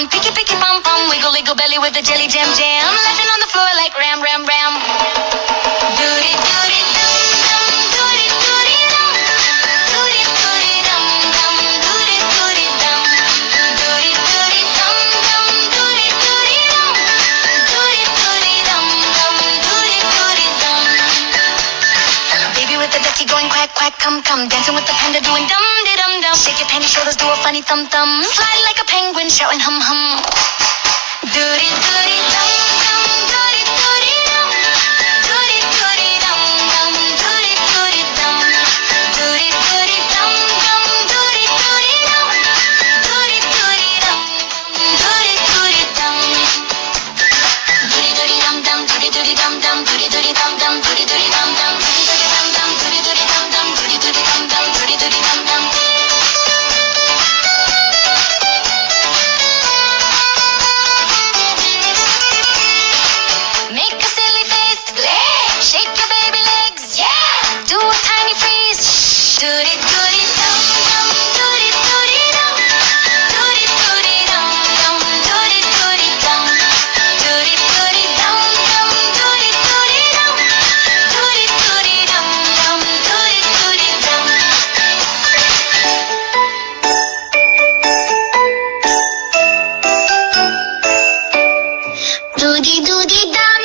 on, picky, picky, pum, pum, wiggle, wiggle belly with the jelly jam, jam. Laughing on the floor like ram, ram, ram. Doody, doody, dum, dum, doody, doody, dum. Doody, doody, dum, dum, doody, doody, dum. Doody, doody, dum, dum, doody, doody, dum. Doody, doody, dum, dum, doody, doody, dum. Baby with the ducky going quack, quack, come, come. Dancing with the panda doing dum, de dum, dum. Shake your panty shoulders, do a funny thumb, thumb. Slide like a penguin, shouting hum, hum. Doody, doody, dum, dum, doody, doody, dum. Doody, doody, dum, dum, doody, doody, dum. Doody, doody, dum, dum, doody, doody, dum. Doody, doody, dum, doody, doody, dum. Doody, doody, dum, dum, doody, doody, dum, dum, doody, doody, dum, dum, doody, doody, dum, dum, doody, doody, dum, dum, doody, doody, dum, dum, doody, doody, dum, dum, doody, doody, dum, dum. Make a silly face, shake your baby legs, yeah. Do a tiny freeze, doody doody dum dum, doody doody dum, doody doody dum dum, doody doody dum, doody doody dum dum, doody doody dum, doody doody dum dum, doody doody dum. Doody doody dum